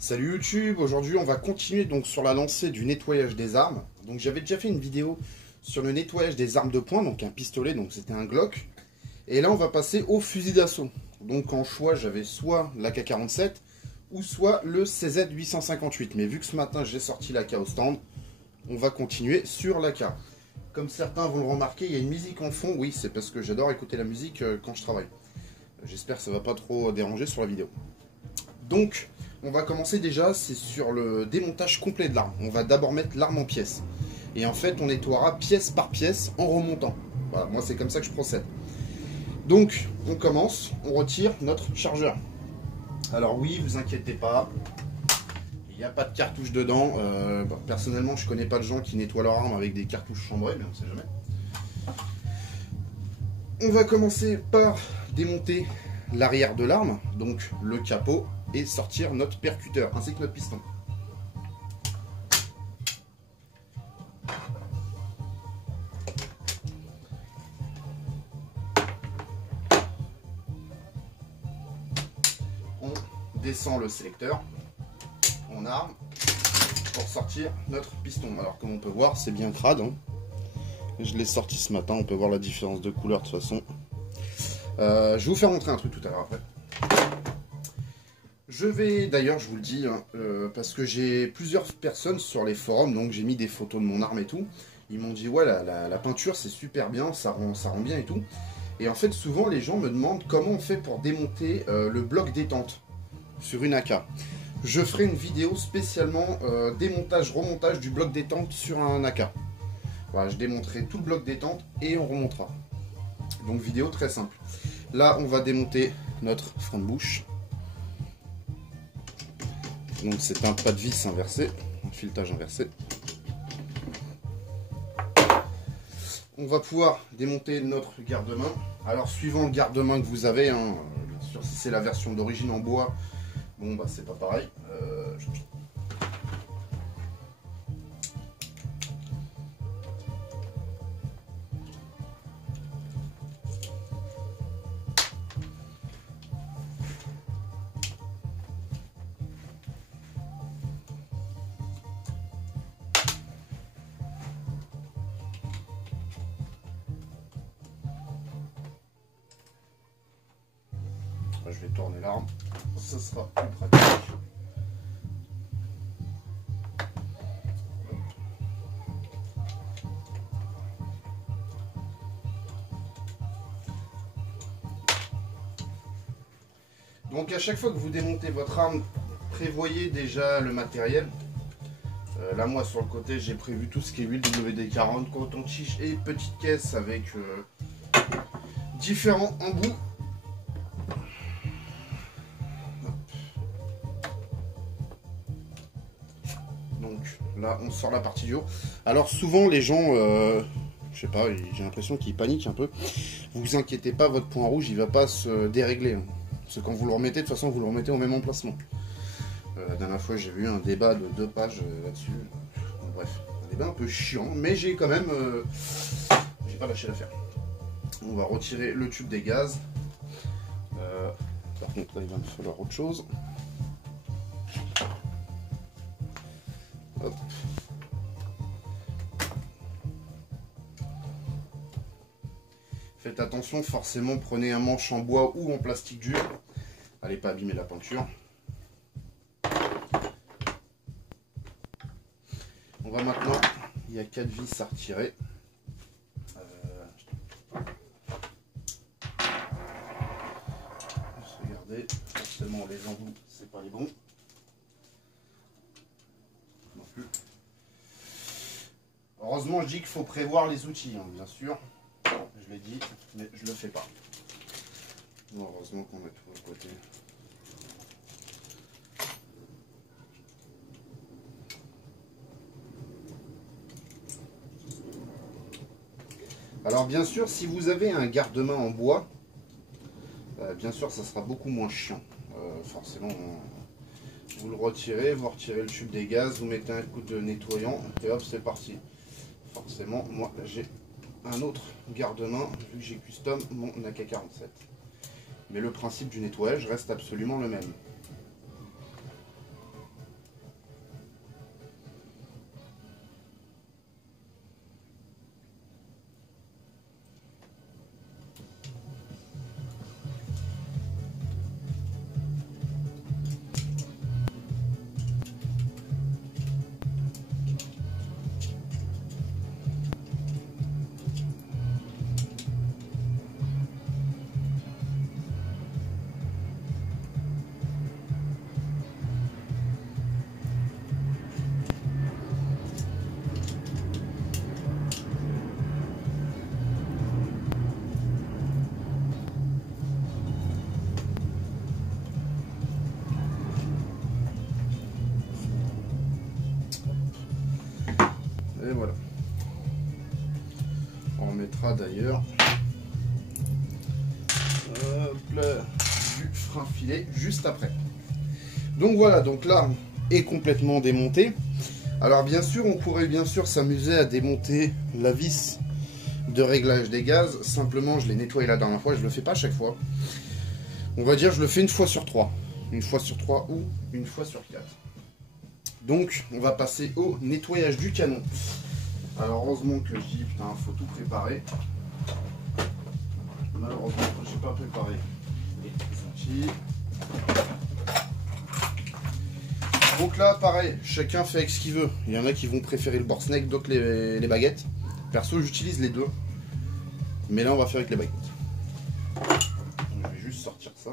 Salut YouTube, aujourd'hui on va continuer donc sur la lancée du nettoyage des armes. Donc j'avais déjà fait une vidéo sur le nettoyage des armes de poing, donc un pistolet, donc c'était un Glock. Et là on va passer au fusil d'assaut. Donc en choix j'avais soit l'AK-47 ou soit le CZ-858. Mais vu que ce matin j'ai sorti l'AK au stand, on va continuer sur l'AK. Comme certains vont le remarquer, il y a une musique en fond. Oui, c'est parce que j'adore écouter la musique quand je travaille. J'espère que ça ne va pas trop déranger sur la vidéo. Donc, on va commencer déjà, c'est sur le démontage complet de l'arme. On va d'abord mettre l'arme en pièces. Et en fait, on nettoiera pièce par pièce en remontant. Voilà, moi c'est comme ça que je procède. Donc, on commence, on retire notre chargeur. Alors oui, vous inquiétez pas, il n'y a pas de cartouche dedans. Personnellement, je connais pas de gens qui nettoient leur arme avec des cartouches chambrées, mais on sait jamais. On va commencer par démonter l'arrière de l'arme, donc le capot, et sortir notre percuteur ainsi que notre piston. On descend le sélecteur en arme pour sortir notre piston. Alors comme on peut voir, c'est bien crade, hein. Je l'ai sorti ce matin, on peut voir la différence de couleur de toute façon. Je vais vous faire montrer un truc tout à l'heure après. Je vais, d'ailleurs, je vous le dis, hein, parce que j'ai plusieurs personnes sur les forums, donc j'ai mis des photos de mon arme et tout. Ils m'ont dit, ouais, la peinture c'est super bien, ça rend bien et tout. Et en fait, souvent les gens me demandent comment on fait pour démonter le bloc détente sur une AK. Je ferai une vidéo spécialement démontage-remontage du bloc détente sur un AK. Voilà, je démonterai tout le bloc détente et on remontera. Donc vidéo très simple. Là, on va démonter notre frein de bouche. Donc c'est un pas de vis inversé, un filetage inversé. On va pouvoir démonter notre garde-main. Alors suivant le garde-main que vous avez, hein, bien sûr si c'est la version d'origine en bois, bon bah c'est pas pareil. Je vais tourner l'arme, ça sera plus pratique. Donc à chaque fois que vous démontez votre arme, prévoyez déjà le matériel. Là moi sur le côté j'ai prévu tout ce qui est huile WD-40, coton-tige et petite caisse avec différents embouts. Donc là on sort la partie du haut. Alors souvent les gens, je sais pas, j'ai l'impression qu'ils paniquent un peu. Vous inquiétez pas, votre point rouge il va pas se dérégler, hein. Parce que quand vous le remettez, de toute façon vous le remettez au même emplacement. La dernière fois j'ai vu un débat de 2 pages là-dessus. Bon, bref, un débat un peu chiant, mais j'ai quand même j'ai pas lâché l'affaire. On va retirer le tube des gaz. Par contre là il va me falloir autre chose. Hop. Faites attention, forcément prenez un manche en bois ou en plastique dur. Allez pas abîmer la peinture. On va maintenant, il y a 4 vis à retirer. Regardez, forcément les embouts c'est pas les bons. Non plus. Heureusement je dis qu'il faut prévoir les outils, hein, bien sûr. Je l'ai dit, mais je le fais pas. Bon, heureusement qu'on met tout de côté. Alors bien sûr, si vous avez un garde-main en bois, bien sûr ça sera beaucoup moins chiant. Forcément, vous le retirez, vous retirez le tube des gaz, vous mettez un coup de nettoyant et hop c'est parti. Forcément, moi j'ai un autre garde-main vu que j'ai custom mon AK-47. Mais le principe du nettoyage reste absolument le même. Et voilà. On mettra d'ailleurs du frein filet juste après. Donc voilà, donc l'arme est complètement démontée. Alors bien sûr, on pourrait bien sûr s'amuser à démonter la vis de réglage des gaz. Simplement, je l'ai nettoyé la dernière fois, je le fais pas à chaque fois. On va dire, je le fais une fois sur 3. Une fois sur 3 ou une fois sur 4. Donc, on va passer au nettoyage du canon. Alors, heureusement que je dis, putain, faut tout préparer. Malheureusement, j'ai pas préparé les outils. Donc là, pareil, chacun fait avec ce qu'il veut. Il y en a qui vont préférer le borsneck, d'autres les baguettes. Perso, j'utilise les deux. Mais là, on va faire avec les baguettes. Donc, je vais juste sortir ça.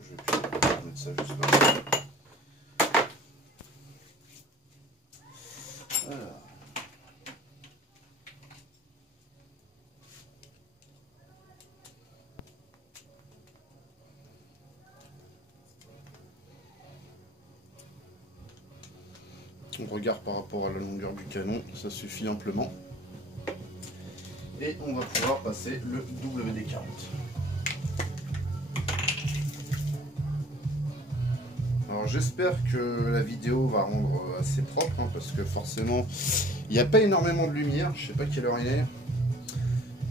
Je vais mettre ça juste là. Voilà. On regarde par rapport à la longueur du canon, ça suffit amplement. Et on va pouvoir passer le WD-40. Alors j'espère que la vidéo va rendre assez propre, hein, parce que forcément il n'y a pas énormément de lumière. Je sais pas quelle heure il est.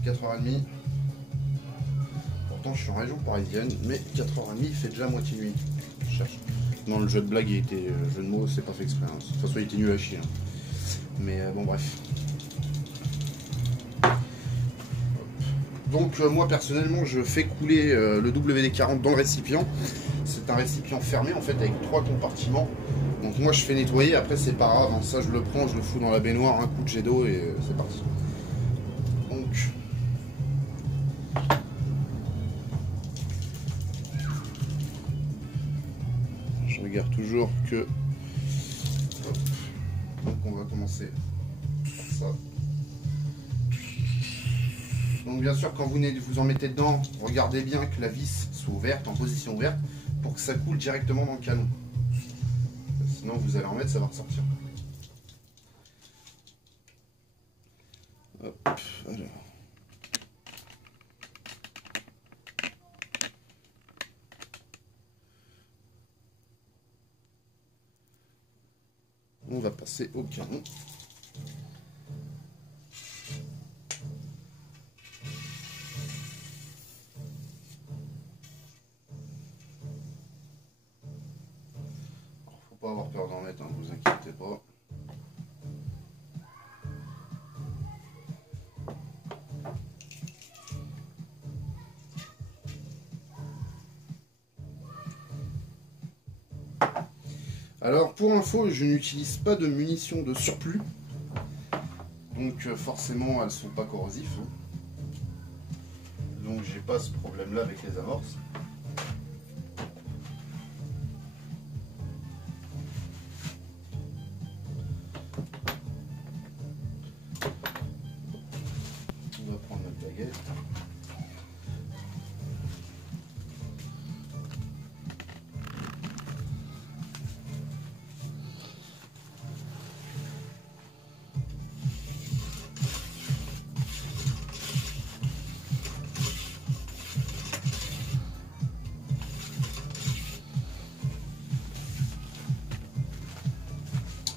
4h30. Pourtant je suis en région parisienne, mais 4h30 il fait déjà moitié nuit. Je cherche. Non, le jeu de blague, il était jeu de mots, c'est pas fait exprès. Hein. De toute façon, il était nul à chier. Hein. Mais bon, bref. Donc, moi, personnellement, je fais couler le WD-40 dans le récipient. C'est un récipient fermé, en fait, avec 3 compartiments. Donc, moi, je fais nettoyer. Après, c'est pas grave. Hein. Ça, je le prends, je le fous dans la baignoire, un coup de jet d'eau et c'est parti. Donc... je regarde toujours que... hop. Donc on va commencer par ça. Donc bien sûr, quand vous en mettez dedans, regardez bien que la vis soit ouverte, en position ouverte, pour que ça coule directement dans le canon. Sinon vous allez en mettre, ça va ressortir. Hop, alors. On va passer au canon. Alors, faut pas avoir peur d'en mettre, hein, vous inquiétez pas. Alors pour info, je n'utilise pas de munitions de surplus, donc forcément elles sont pas corrosives, hein. Donc j'ai pas ce problème là avec les amorces. On va prendre notre baguette.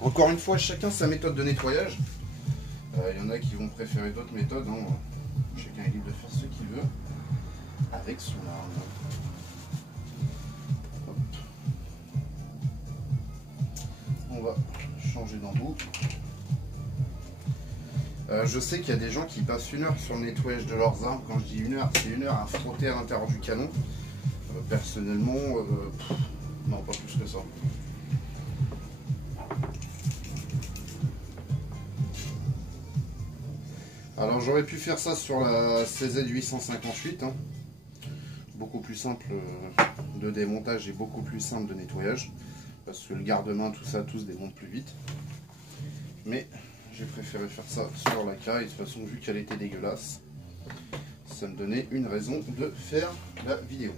Encore une fois, chacun sa méthode de nettoyage. Il y en a qui vont préférer d'autres méthodes. Hein. Chacun est libre de faire ce qu'il veut avec son arme. Hop. On va changer d'embout. Je sais qu'il y a des gens qui passent 1 heure sur le nettoyage de leurs armes. Quand je dis 1 heure, c'est 1 heure à frotter à l'intérieur du canon. Personnellement, non, pas plus que ça. Alors j'aurais pu faire ça sur la CZ 858, hein. Beaucoup plus simple de démontage et beaucoup plus simple de nettoyage, parce que le garde-main, tout ça, tout se démonte plus vite. Mais j'ai préféré faire ça sur la caille, de toute façon vu qu'elle était dégueulasse, ça me donnait une raison de faire la vidéo.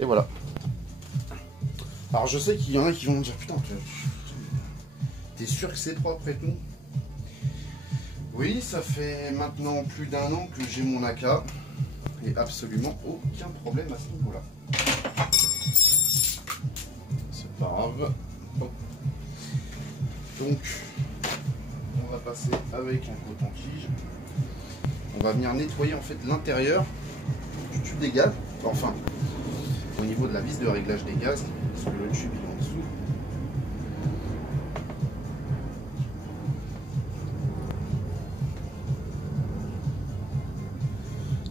Et voilà. Alors je sais qu'il y en a qui vont me dire putain, t'es sûr que c'est propre et tout? Oui, ça fait maintenant plus d'1 an que j'ai mon AK et absolument aucun problème à ce niveau-là. C'est pas grave. Bon. Donc, on va passer avec un coton-tige. On va venir nettoyer en fait l'intérieur du tube des gaz. Enfin, au niveau de la vis de réglage des gaz, parce que le tube il est en dessous.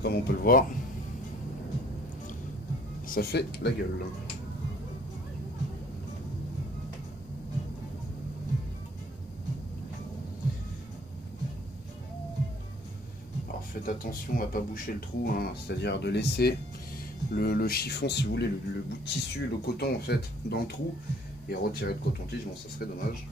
Comme on peut le voir, ça fait la gueule. Alors faites attention à pas boucher le trou, hein, c'est-à-dire de laisser le chiffon, si vous voulez, le bout de tissu, le coton en fait, dans le trou et retirer le coton-tige. Bon, ça serait dommage.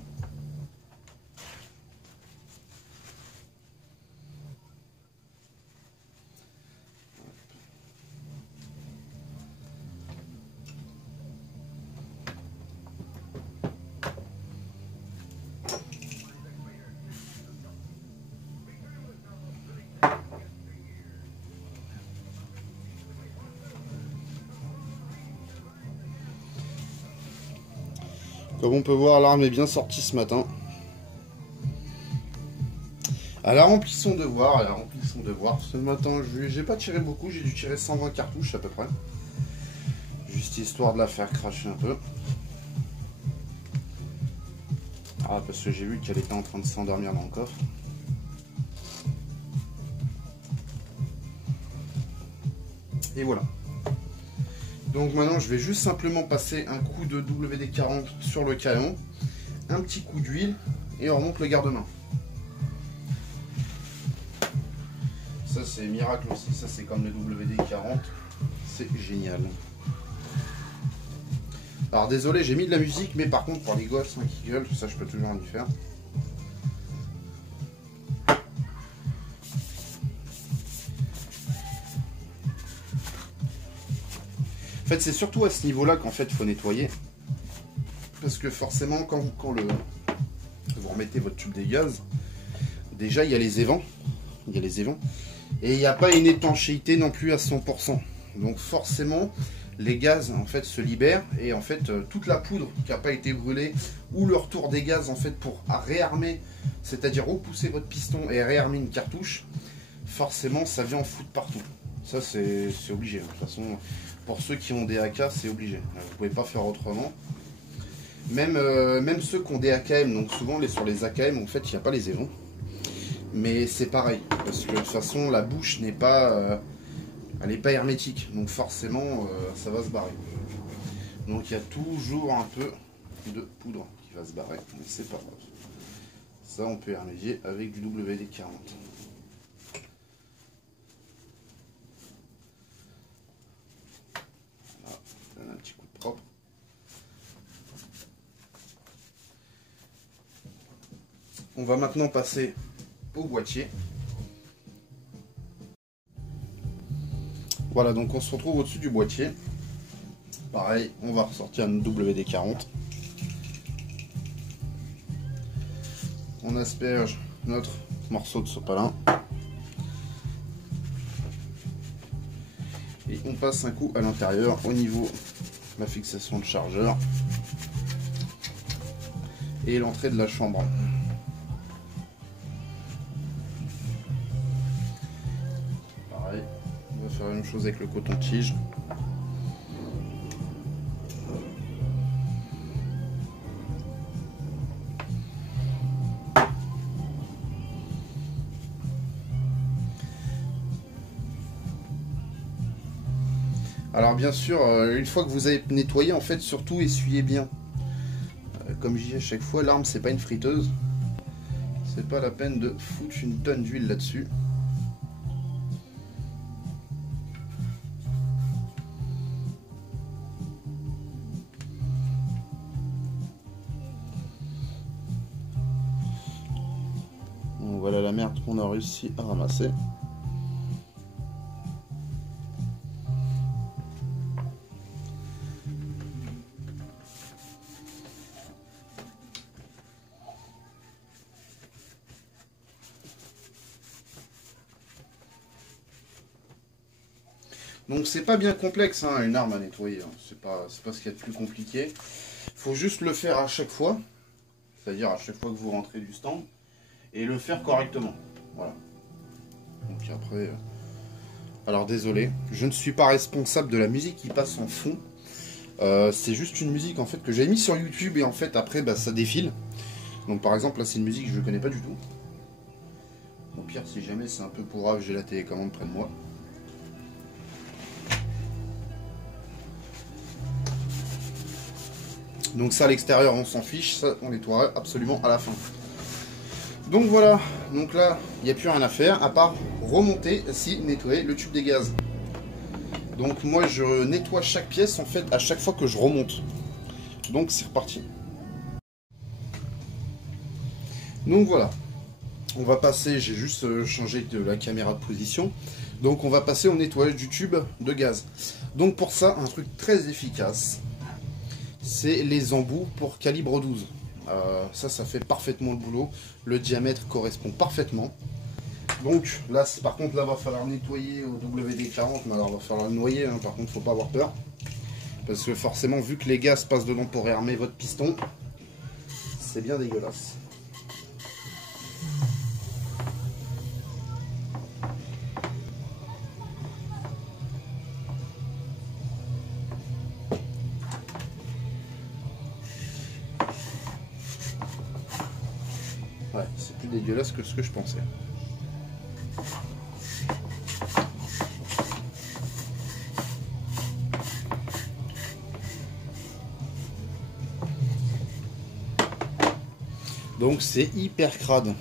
Comme on peut voir, l'arme est bien sortie ce matin. Elle a rempli son devoir, Ce matin, j'ai pas tiré beaucoup, j'ai dû tirer 120 cartouches à peu près. Juste histoire de la faire cracher un peu. Ah, parce que j'ai vu qu'elle était en train de s'endormir dans le coffre. Et voilà. Donc maintenant, je vais juste simplement passer un coup de WD-40 sur le canon, un petit coup d'huile et on remonte le garde-main. Ça c'est miracle aussi, ça c'est comme le WD-40, c'est génial. Alors désolé, j'ai mis de la musique, mais par contre pour les gosses hein, qui gueulent, ça je peux toujours en y faire. En fait, c'est surtout à ce niveau-là qu'en fait il faut nettoyer. Parce que forcément, quand vous remettez votre tube des gaz, déjà il y a les évents. Et il n'y a pas une étanchéité non plus à 100%. Donc forcément, les gaz en fait se libèrent et en fait toute la poudre qui n'a pas été brûlée ou le retour des gaz en fait pour réarmer, c'est-à-dire repousser votre piston et réarmer une cartouche, forcément ça vient en foutre partout. Ça c'est obligé. De toute façon, pour ceux qui ont des AK, c'est obligé. Vous pouvez pas faire autrement. Même ceux qui ont des AKM, donc souvent sur les AKM, en fait, il n'y a pas les évents. Mais c'est pareil, parce que de toute façon, la bouche n'est pas, elle n'est pas hermétique. Donc forcément, ça va se barrer. Donc il y a toujours un peu de poudre qui va se barrer. Mais c'est pas grave. Ça, on peut y remédier avec du WD-40. Un petit coup de propre. On va maintenant passer au boîtier. Voilà, donc on se retrouve au-dessus du boîtier. Pareil, on va ressortir un WD-40. On asperge notre morceau de sopalin. Et on passe un coup à l'intérieur au niveau de la fixation de chargeur et l'entrée de la chambre. Pareil, on va faire la même chose avec le coton-tige. Alors bien sûr, une fois que vous avez nettoyé, en fait, surtout essuyez bien. Comme je dis à chaque fois, l'arme c'est pas une friteuse. C'est pas la peine de foutre une tonne d'huile là-dessus. Bon, voilà la merde qu'on a réussi à ramasser. Donc c'est pas bien complexe hein, une arme à nettoyer, hein. C'est pas ce qu'il y a de plus compliqué. Il faut juste le faire à chaque fois, c'est-à-dire à chaque fois que vous rentrez du stand, et le faire correctement. Voilà. Donc après... Alors désolé, je ne suis pas responsable de la musique qui passe en fond. C'est juste une musique en fait que j'ai mis sur YouTube et en fait après bah, ça défile. Donc par exemple là c'est une musique que je ne connais pas du tout. Au pire si jamais c'est un peu pourrave, j'ai la télécommande près de moi. Donc ça à l'extérieur on s'en fiche, ça on nettoiera absolument à la fin. Donc voilà, donc là il n'y a plus rien à faire à part remonter, si nettoyer le tube des gaz. Donc moi je nettoie chaque pièce en fait à chaque fois que je remonte. Donc c'est reparti. Donc voilà, on va passer, j'ai juste changé de la caméra de position. Donc on va passer au nettoyage du tube de gaz. Donc pour ça, un truc très efficace, c'est les embouts pour calibre 12. Ça fait parfaitement le boulot. Le diamètre correspond parfaitement. Donc là, par contre, là, va falloir nettoyer au WD-40. Mais alors, va falloir le noyer. Hein, par contre, faut pas avoir peur. Parce que forcément, vu que les gaz passent dedans pour réarmer votre piston, c'est bien dégueulasse. Ouais, c'est plus dégueulasse que ce que je pensais. Donc c'est hyper crade.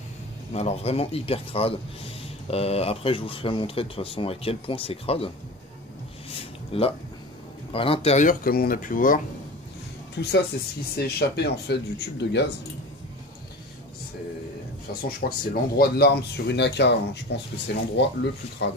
Alors vraiment hyper crade. Après je vous ferai montrer de toute façon à quel point c'est crade. Là, à l'intérieur, comme on a pu voir, tout ça c'est ce qui s'est échappé en fait du tube de gaz. De toute façon je crois que c'est l'endroit de l'arme sur une AK, hein. Je pense que c'est l'endroit le plus crade.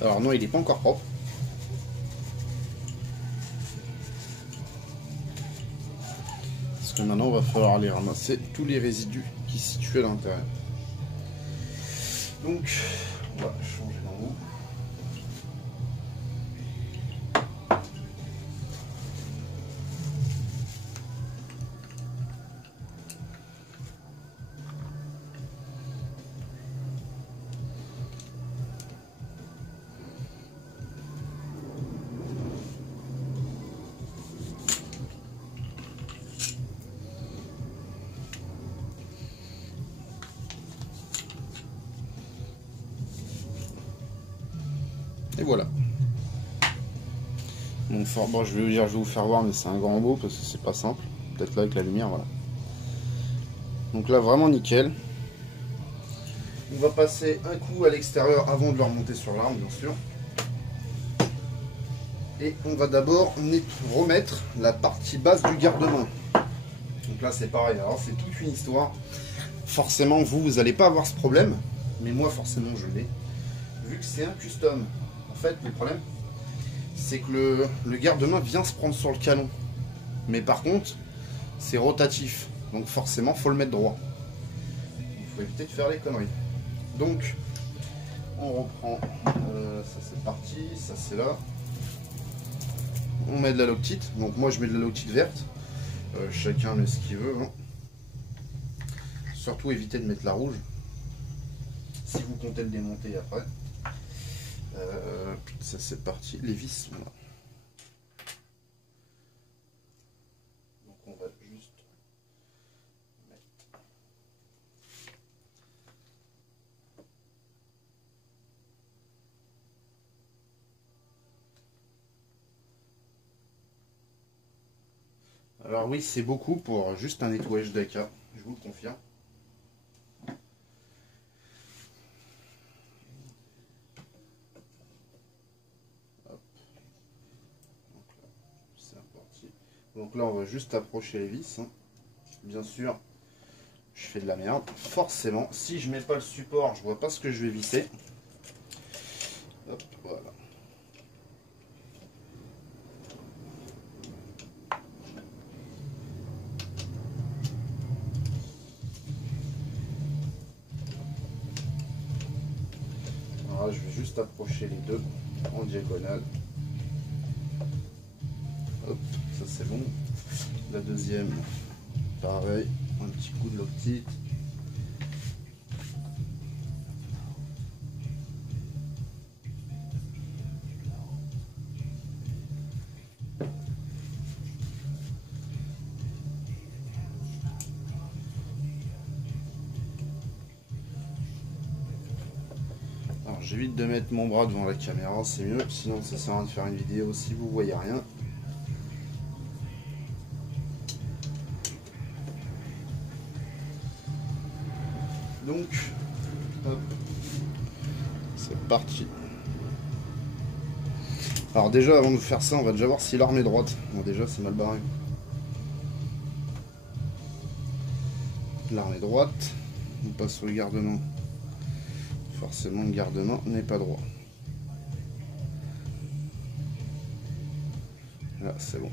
Alors non, il n'est pas encore propre. Parce que maintenant, il va falloir aller ramasser tous les résidus qui se situent à l'intérieur. Donc, on va changer d'en haut. Et voilà. Donc, bon, je vais vous faire voir, mais c'est un grand mot parce que c'est pas simple. Peut-être là avec la lumière, voilà. Donc là, vraiment nickel. On va passer un coup à l'extérieur avant de le remonter sur l'arme, bien sûr. Et on va d'abord remettre la partie basse du garde-main. Donc là, c'est pareil. Alors, c'est toute une histoire. Forcément, vous n'allez pas avoir ce problème. Mais moi, forcément, je l'ai. Vu que c'est un custom. En fait, le problème, c'est que le garde-main vient se prendre sur le canon. Mais par contre, c'est rotatif. Donc forcément, il faut le mettre droit. Il faut éviter de faire les conneries. Donc, on reprend. Ça, c'est parti. Ça, c'est là. On met de la loctite. Donc moi, je mets de la loctite verte. Chacun met ce qu'il veut. Hein. Surtout, évitez de mettre la rouge. Si vous comptez le démonter après. Ça c'est parti, les vis sont là. Donc on va juste mettre. Alors oui, c'est beaucoup pour juste un nettoyage d'AK, je vous le confirme. Donc là, on va juste approcher les vis. Hein. Bien sûr, je fais de la merde. Forcément, si je mets pas le support, je vois pas ce que je vais visser. Hop, voilà. Voilà, je vais juste approcher les deux en diagonale. Hop, ça c'est bon. La deuxième, pareil, un petit coup de loctite. Alors j'évite de mettre mon bras devant la caméra, c'est mieux, sinon ça sert à rien de faire une vidéo si vous voyez rien. Donc, hop, c'est parti. Alors déjà, avant de faire ça, on va déjà voir si l'arme est droite. Bon, déjà, c'est mal barré. L'arme est droite. On passe sur le gardement. Forcément, le gardement n'est pas droit. Là, c'est bon.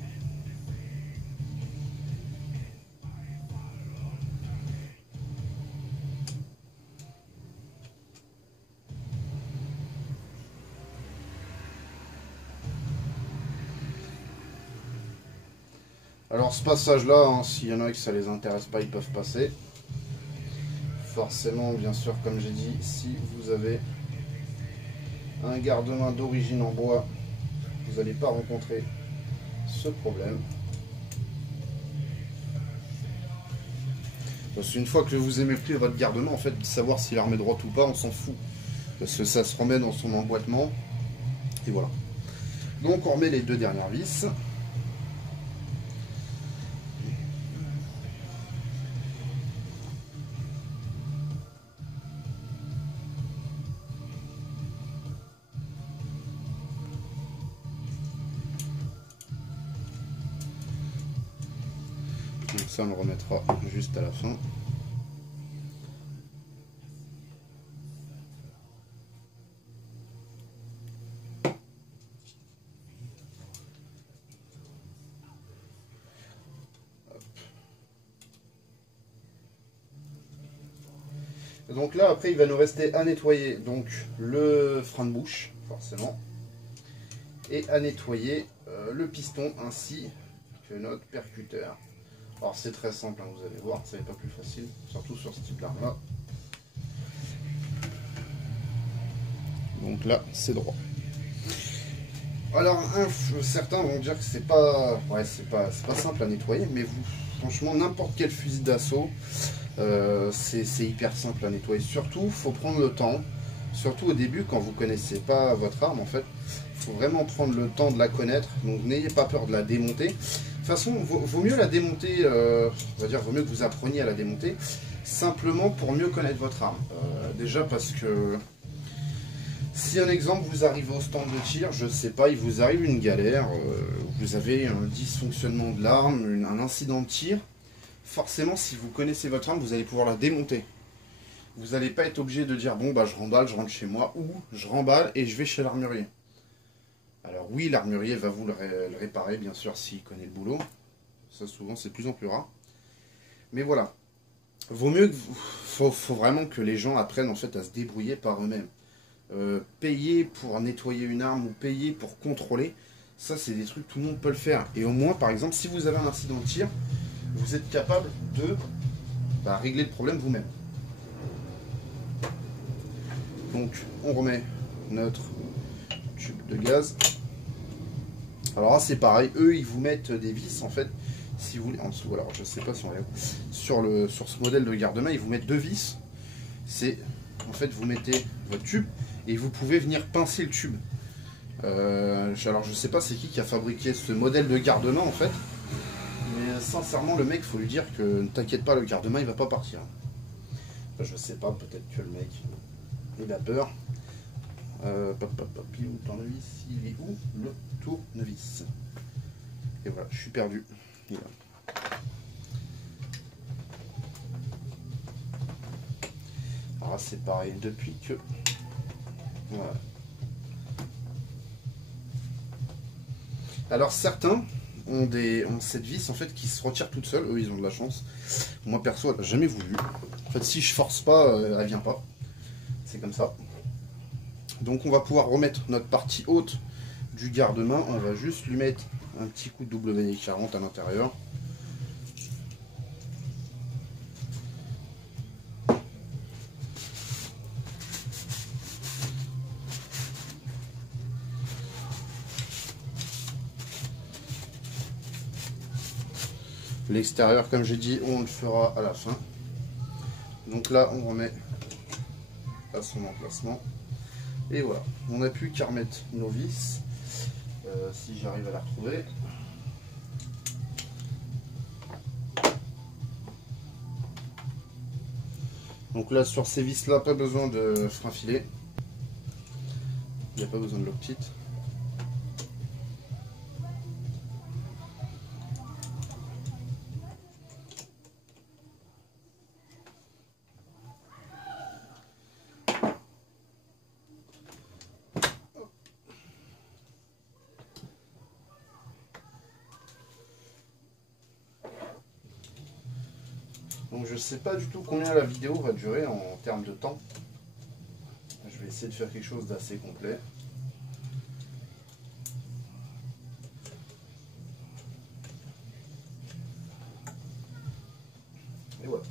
Alors ce passage-là, hein, s'il y en a qui ça les intéresse pas, ils peuvent passer. Forcément, bien sûr, comme j'ai dit, si vous avez un garde-main d'origine en bois, vous n'allez pas rencontrer ce problème. Parce qu'une fois que vous aimez plus votre garde-main, en fait, savoir si l'arme est droite ou pas, on s'en fout. Parce que ça se remet dans son emboîtement. Et voilà. Donc on remet les deux dernières vis. Donc ça on le remettra juste à la fin. Donc là après il va nous rester à nettoyer donc le frein de bouche forcément et à nettoyer le piston ainsi que notre percuteur. Alors c'est très simple, hein, vous allez voir, ça n'est pas plus facile, surtout sur ce type d'arme là. Donc là c'est droit. Alors certains vont dire que c'est pas simple à nettoyer, mais vous franchement n'importe quel fusil d'assaut c'est hyper simple à nettoyer. Surtout faut prendre le temps, surtout au début quand vous connaissez pas votre arme en fait. Il faut vraiment prendre le temps de la connaître, donc n'ayez pas peur de la démonter. De toute façon, vaut mieux la démonter, on va dire, vaut mieux que vous appreniez à la démonter, simplement pour mieux connaître votre arme. Déjà parce que, si un exemple vous arrive au stand de tir, je sais pas, il vous arrive une galère, vous avez un dysfonctionnement de l'arme, un incident de tir, forcément si vous connaissez votre arme, vous allez pouvoir la démonter. Vous n'allez pas être obligé de dire, bon bah je remballe, je rentre chez moi, ou je remballe et je vais chez l'armurier. Alors oui, l'armurier va vous le réparer, bien sûr, s'il connaît le boulot. Ça, souvent, c'est de plus en plus rare. Mais voilà. Vaut mieux que faut vraiment que les gens apprennent en fait à se débrouiller par eux-mêmes. Payer pour nettoyer une arme ou payer pour contrôler, ça, c'est des trucs, tout le monde peut le faire. Et au moins, par exemple, si vous avez un incident de tir, vous êtes capable de régler le problème vous-même. Donc, on remet notre tube de gaz. Alors là c'est pareil, eux ils vous mettent des vis en fait, si vous voulez, en dessous, alors je sais pas si on l'a sur ce modèle de garde-main, ils vous mettent deux vis. C'est en fait vous mettez votre tube et vous pouvez venir pincer le tube. Alors je sais pas c'est qui a fabriqué ce modèle de garde-main en fait, mais sincèrement, le mec, faut lui dire que ne t'inquiète pas, le garde-main il va pas partir. Enfin, je sais pas, peut-être que le mec il a peur. Il est où le tournevis? Il est où le tournevis? Et voilà, je suis perdu. Voilà. Alors c'est pareil, depuis que... Voilà. Alors certains ont cette vis en fait qui se retire toute seule, eux ils ont de la chance. Moi perso elle n'a jamais voulu. En fait si je force pas, elle vient pas. C'est comme ça. Donc on va pouvoir remettre notre partie haute du garde-main. On va juste lui mettre un petit coup de WD-40 à l'intérieur. L'extérieur, comme j'ai dit, on le fera à la fin. Donc là, on remet à son emplacement. Et voilà, on n'a plus qu'à remettre nos vis. Si j'arrive à la retrouver. Donc là, sur ces vis-là, pas besoin de frein filet. Il n'y a pas besoin de lock-it. Donc je sais pas du tout combien la vidéo va durer en termes de temps. Je vais essayer de faire quelque chose d'assez complet. Et voilà.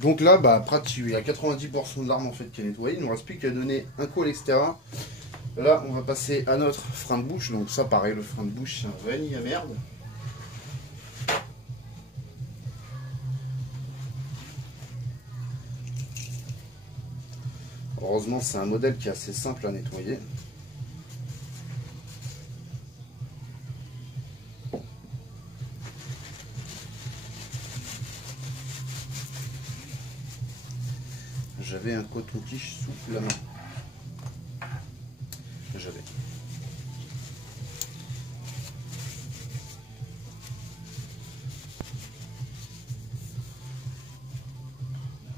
Donc là, bah, après, il y a 90% de l'arme en fait qui est nettoyée. Il ne nous reste plus qu'à donner un coup à l'extérieur. Là, on va passer à notre frein de bouche. Donc ça, pareil, le frein de bouche, c'est un vanille à merde. Heureusement, c'est un modèle qui est assez simple à nettoyer. J'avais un coton-tige sous la main. J'avais.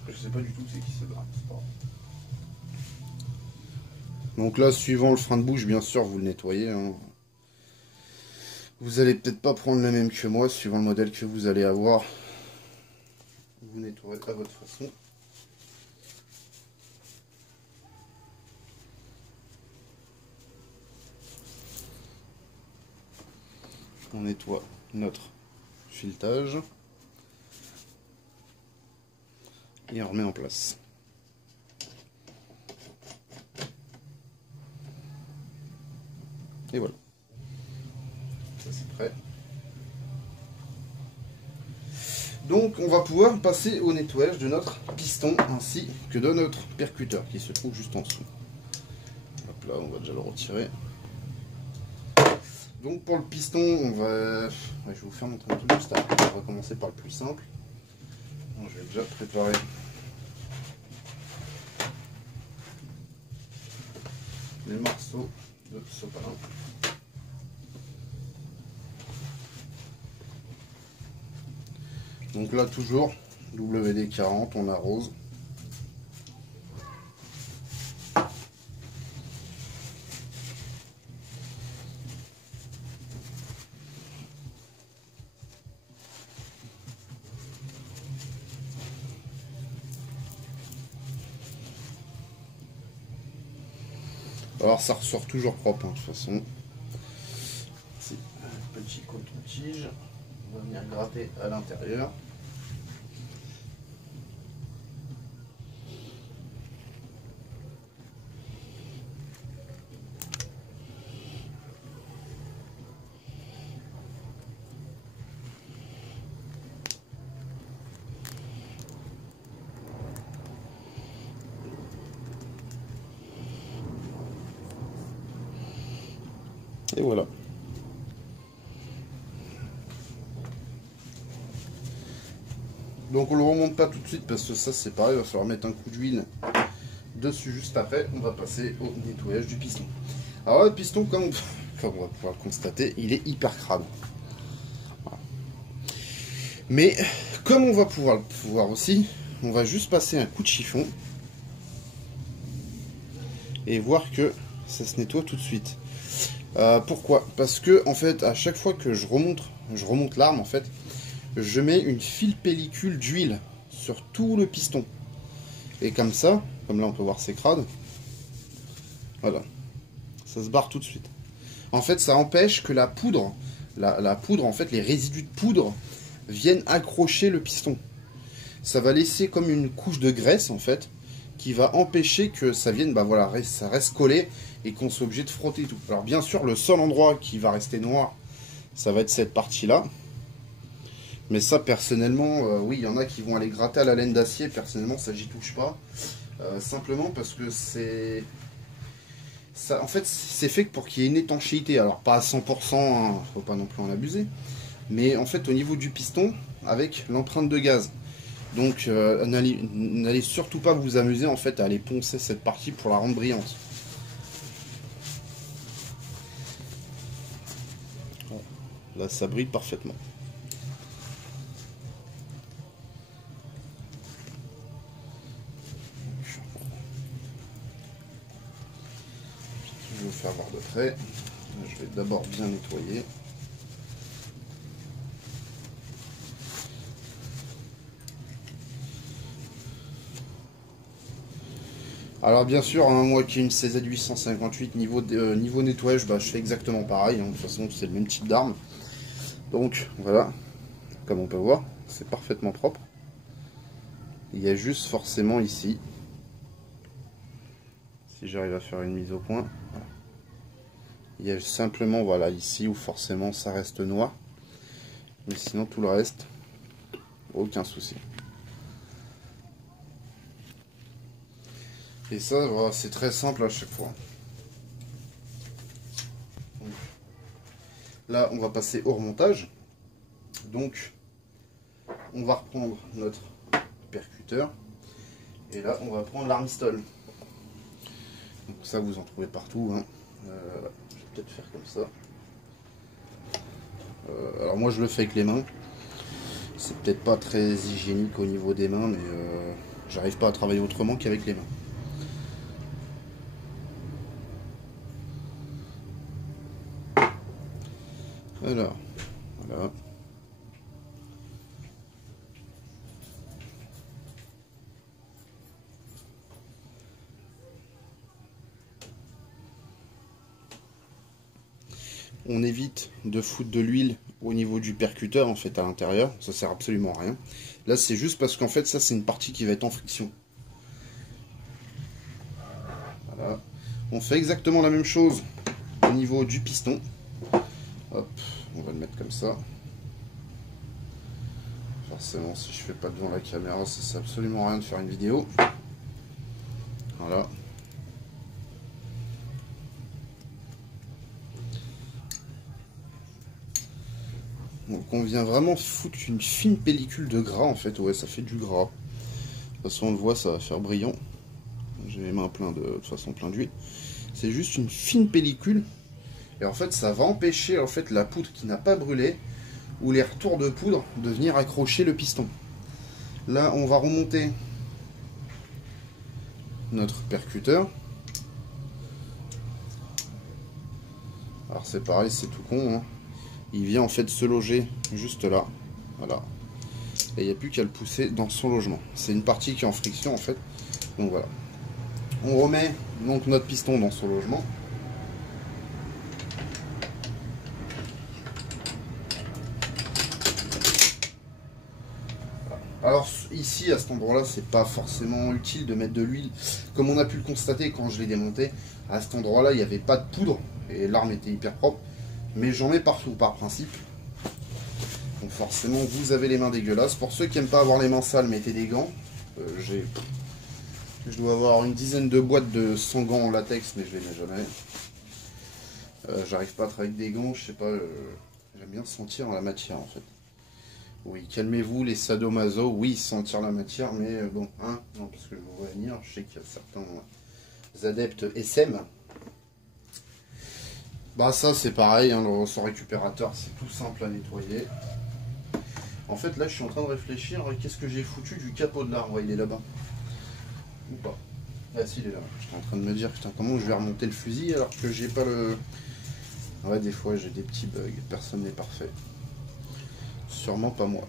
Je sais pas du tout c'est qui se barre. Donc là, suivant le frein de bouche, bien sûr, vous le nettoyez. Hein. Vous allez peut-être pas prendre le même que moi, suivant le modèle que vous allez avoir. Vous nettoyez à votre façon. On nettoie notre filetage. Et on remet en place. Et voilà. Ça c'est prêt. Donc on va pouvoir passer au nettoyage de notre piston ainsi que de notre percuteur qui se trouve juste en dessous. Hop là, on va déjà le retirer. Donc pour le piston, on va... Ouais, je vais vous faire montrer un truc juste après. On va commencer par le plus simple. Donc, je vais déjà préparer les morceaux de sopalin. Donc là toujours WD-40, on arrose. Alors ça ressort toujours propre hein, de toute façon. C'est un petit coton-tige. On va venir gratter à l'intérieur. Et voilà. Donc on le remonte pas tout de suite parce que ça c'est pareil, il va falloir mettre un coup d'huile dessus juste après. On va passer au nettoyage du piston. Alors le piston, comme on va pouvoir le constater, il est hyper crade. Voilà. Mais comme on va pouvoir le voir aussi, on va juste passer un coup de chiffon et voir que ça se nettoie tout de suite. Pourquoi? Parce que en fait à chaque fois que je remonte l'arme, en fait je mets une fine pellicule d'huile sur tout le piston. Et comme ça, comme là on peut voir c'est crade, voilà, ça se barre tout de suite. En fait ça empêche que la poudre, la poudre, en fait les résidus de poudre viennent accrocher le piston. Ça va laisser comme une couche de graisse en fait, qui va empêcher que ça vienne, bah voilà, ça reste collé et qu'on soit obligé de frotter tout. Alors bien sûr le seul endroit qui va rester noir, ça va être cette partie là. Mais ça, personnellement, oui, il y en a qui vont aller gratter à la laine d'acier. Personnellement, ça, j'y touche pas. Simplement parce que c'est... En fait, c'est fait pour qu'il y ait une étanchéité. Alors, pas à 100%, hein, faut pas non plus en abuser. Mais en fait, au niveau du piston, avec l'empreinte de gaz. Donc, n'allez surtout pas vous amuser, en fait, à aller poncer cette partie pour la rendre brillante. Là, ça brille parfaitement. Je vais vous faire voir de près. Je vais d'abord bien nettoyer. Alors bien sûr, hein, moi qui ai une CZ 858 niveau nettoyage, bah, je fais exactement pareil. Hein, de toute façon, c'est le même type d'arme. Donc voilà, comme on peut voir, c'est parfaitement propre. Il y a juste forcément ici, si j'arrive à faire une mise au point, voilà. Il y a simplement voilà ici où forcément ça reste noir, mais sinon tout le reste, aucun souci. Et ça, voilà, c'est très simple à chaque fois. Donc, là, on va passer au remontage. Donc, on va reprendre notre percuteur. Et là, on va prendre l'armstol. Donc ça, vous en trouvez partout. Hein. Je vais peut-être faire comme ça. Alors moi, je le fais avec les mains. C'est peut-être pas très hygiénique au niveau des mains, mais j'arrive pas à travailler autrement qu'avec les mains. Alors, voilà. On évite de foutre de l'huile au niveau du percuteur en fait à l'intérieur, ça sert absolument à rien. Là c'est juste parce qu'en fait ça c'est une partie qui va être en friction. Voilà. On fait exactement la même chose au niveau du piston. Hop, on va le mettre comme ça. Forcément si je fais pas devant la caméra ça sert absolument à rien de faire une vidéo. Voilà. Donc on vient vraiment foutre une fine pellicule de gras en fait, ouais ça fait du gras. De toute façon on le voit, ça va faire brillant. J'ai les mains plein de toute façon plein d'huile. C'est juste une fine pellicule. Et en fait ça va empêcher en fait la poudre qui n'a pas brûlé ou les retours de poudre de venir accrocher le piston. Là on va remonter notre percuteur. Alors c'est pareil, c'est tout con, hein. Il vient en fait se loger juste là, voilà, et il n'y a plus qu'à le pousser dans son logement. C'est une partie qui est en friction en fait, donc voilà. On remet donc notre piston dans son logement. Alors ici à cet endroit là c'est pas forcément utile de mettre de l'huile, comme on a pu le constater quand je l'ai démonté. À cet endroit là il n'y avait pas de poudre et l'arme était hyper propre. Mais j'en mets partout par principe. Donc forcément vous avez les mains dégueulasses. Pour ceux qui n'aiment pas avoir les mains sales, mettez des gants. Je dois avoir une dizaine de boîtes de 100 gants en latex, mais je les mets jamais. J'arrive pas à travailler avec des gants, je sais pas, j'aime bien sentir la matière en fait. Oui, calmez-vous les sadomaso, oui, sentir la matière, mais bon, hein, non, parce que je vous vois venir, je sais qu'il y a certains adeptes SM. Bah ça c'est pareil, hein, le ressort récupérateur, c'est tout simple à nettoyer. En fait là je suis en train de réfléchir, qu'est-ce que j'ai foutu du capot de l'arbre, il est là-bas. Ou pas. Ah si, il est là. J'étais en train de me dire, putain, comment je vais remonter le fusil alors que j'ai pas le... Ouais, des fois j'ai des petits bugs, personne n'est parfait. Sûrement pas moi.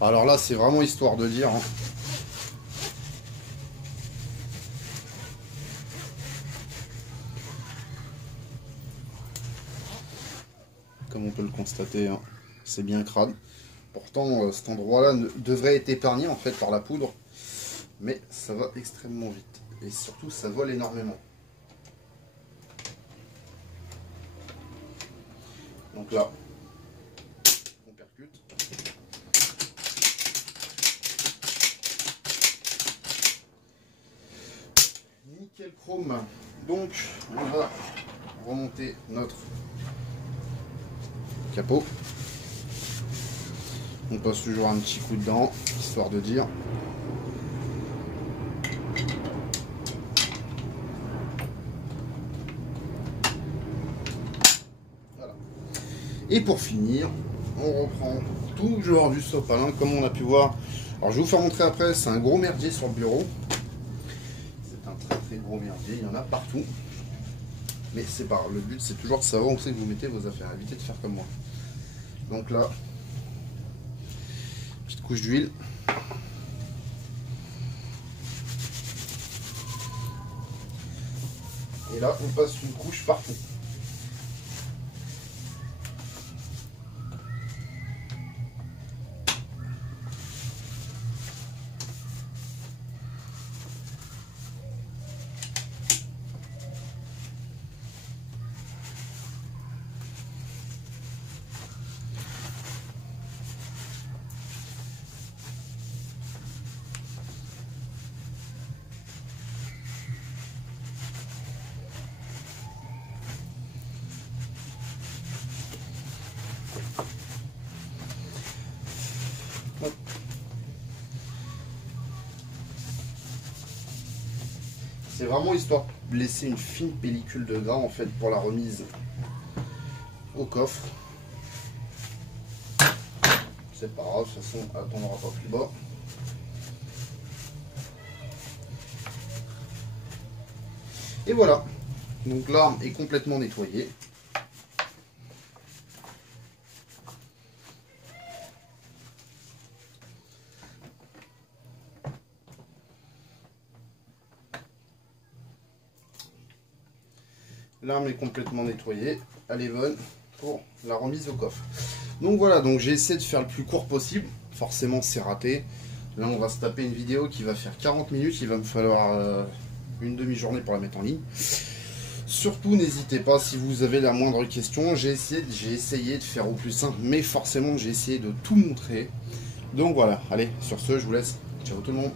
Alors là, c'est vraiment histoire de dire. Hein. Comme on peut le constater, hein, c'est bien crade. Pourtant, cet endroit-là devrait être épargné en fait par la poudre. Mais ça va extrêmement vite. Et surtout, ça vole énormément. Donc là, on percute. Nickel chrome. Donc, on va remonter notre capot. On passe toujours un petit coup dedans, histoire de dire. Voilà. Et pour finir, on reprend toujours du sopalin, comme on a pu voir. Alors je vais vous faire montrer après, c'est un gros merdier sur le bureau. C'est un très très gros merdier, il y en a partout. Mais c'est pas grave, le but c'est toujours de savoir où c'est que vous mettez vos affaires, évitez de faire comme moi. Donc là, petite couche d'huile. Et là, on passe une couche partout. C'est vraiment histoire de laisser une fine pellicule de gras en fait pour la remise au coffre. C'est pas grave, de toute façon elle tombera pas plus bas. Et voilà, donc l'arme est complètement nettoyée. L'arme est complètement nettoyée, elle est bonne pour la remise au coffre. Donc voilà, donc j'ai essayé de faire le plus court possible. Forcément c'est raté. Là on va se taper une vidéo qui va faire 40 minutes, il va me falloir une demi-journée pour la mettre en ligne. Surtout n'hésitez pas si vous avez la moindre question, j'ai essayé de faire au plus simple, mais forcément j'ai essayé de tout montrer. Donc voilà, allez, sur ce je vous laisse. Ciao tout le monde.